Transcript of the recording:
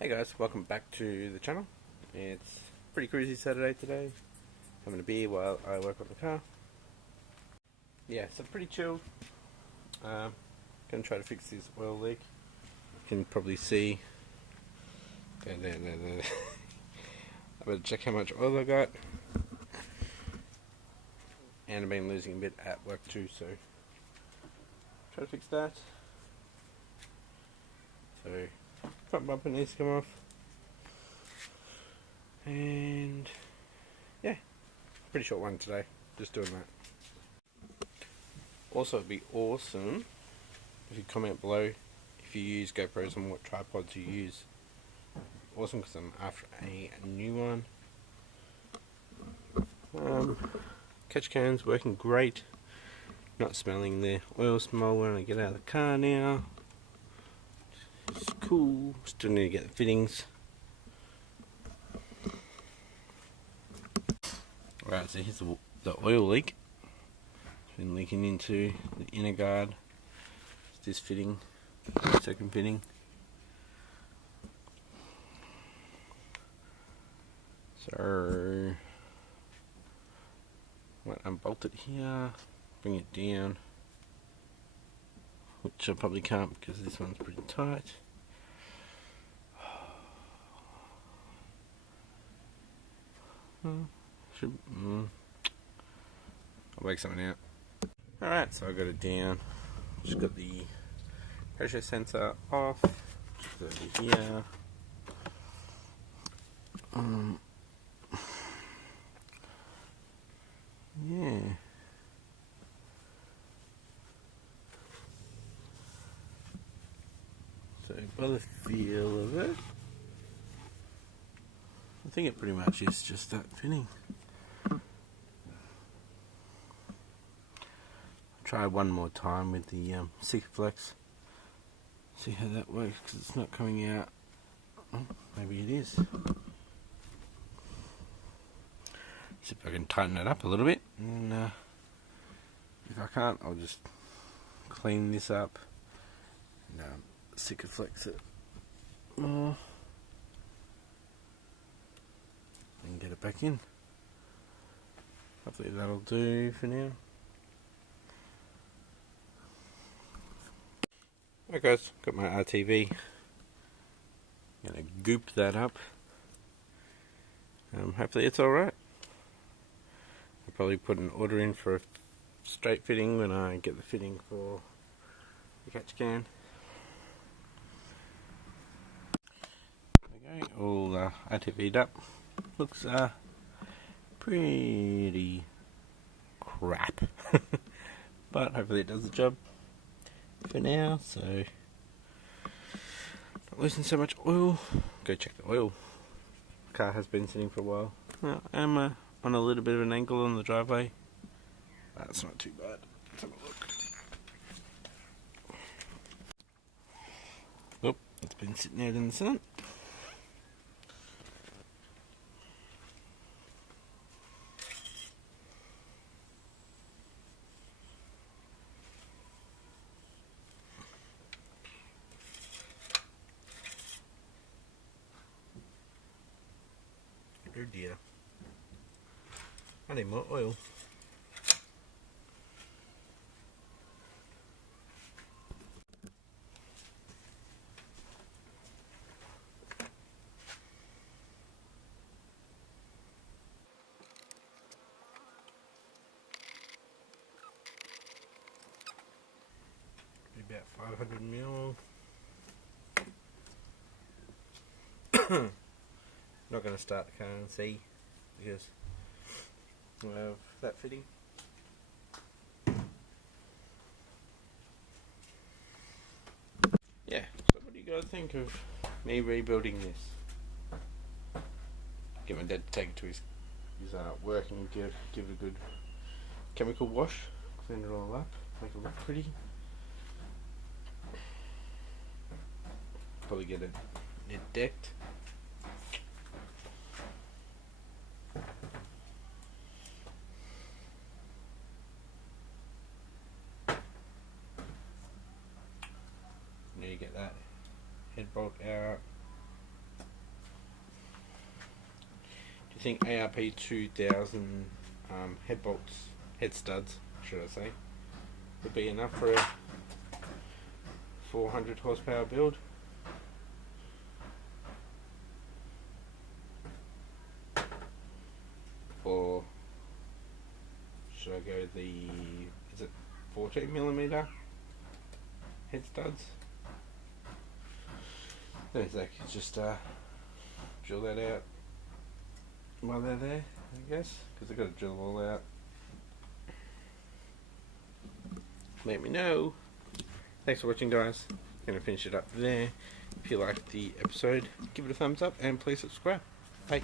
Hey guys, welcome back to the channel. It's pretty cruisy Saturday today. Having a beer while I work on the car. Yeah, so pretty chill. Gonna try to fix this oil leak. You can probably see. There. I better check how much oil I got. And I've been losing a bit at work too, so try to fix that. So front bumper needs to come off. And yeah, pretty short one today, just doing that. Also, it'd be awesome if you comment below if you use GoPros and what tripods you use. Awesome, because I'm after a new one. Catch cans working great. Not smelling the oil smell when I get out of the car now. It's cool. Still need to get the fittings. Right, so here's the oil leak. It's been leaking into the inner guard. It's this fitting, second fitting. So, might unbolt it here, bring it down, which I probably can't because this one's pretty tight. I'll work something out. Alright, so I got it down. Just got the pressure sensor off. Just over here. Yeah. So by the feel of it, I think it pretty much is just that fitting. Try one more time with the Sikaflex. See how that works, because it's not coming out. Oh, maybe it is. See if I can tighten it up a little bit, and if I can't, I'll just clean this up and Sikaflex it more and get it back in. Hopefully that'll do for now. Alright guys, got my RTV. Gonna goop that up. Hopefully it's alright. I'll probably put an order in for a straight fitting when I get the fitting for the catch can. There we go, all RTV'd up. Looks pretty crap. But hopefully it does the job for now, so not losing so much oil. Go check the oil. The car has been sitting for a while. Now, I'm on a little bit of an angle on the driveway. That's not too bad. Let's have a look. Oh, it's been sitting out in the sun. Oh dear. I need more oil. Be about 500 mil. Not going to start the car and see because of that fitting. Yeah, so what do you guys think of me rebuilding this? Get my dad to take it to his work and give it a good chemical wash, clean it all up, make it look pretty. Probably get it decked. Need to get that head bolt out, think ARP 2000 head studs, should I say, would be enough for a 400 horsepower build. Or should I go the, is it 14mm head studs? Then Zach can just drill that out while they're there, I guess, because I've got to drill them all out. Let me know. Thanks for watching, guys. Gonna finish it up there. If you liked the episode, give it a thumbs up and please subscribe. Bye.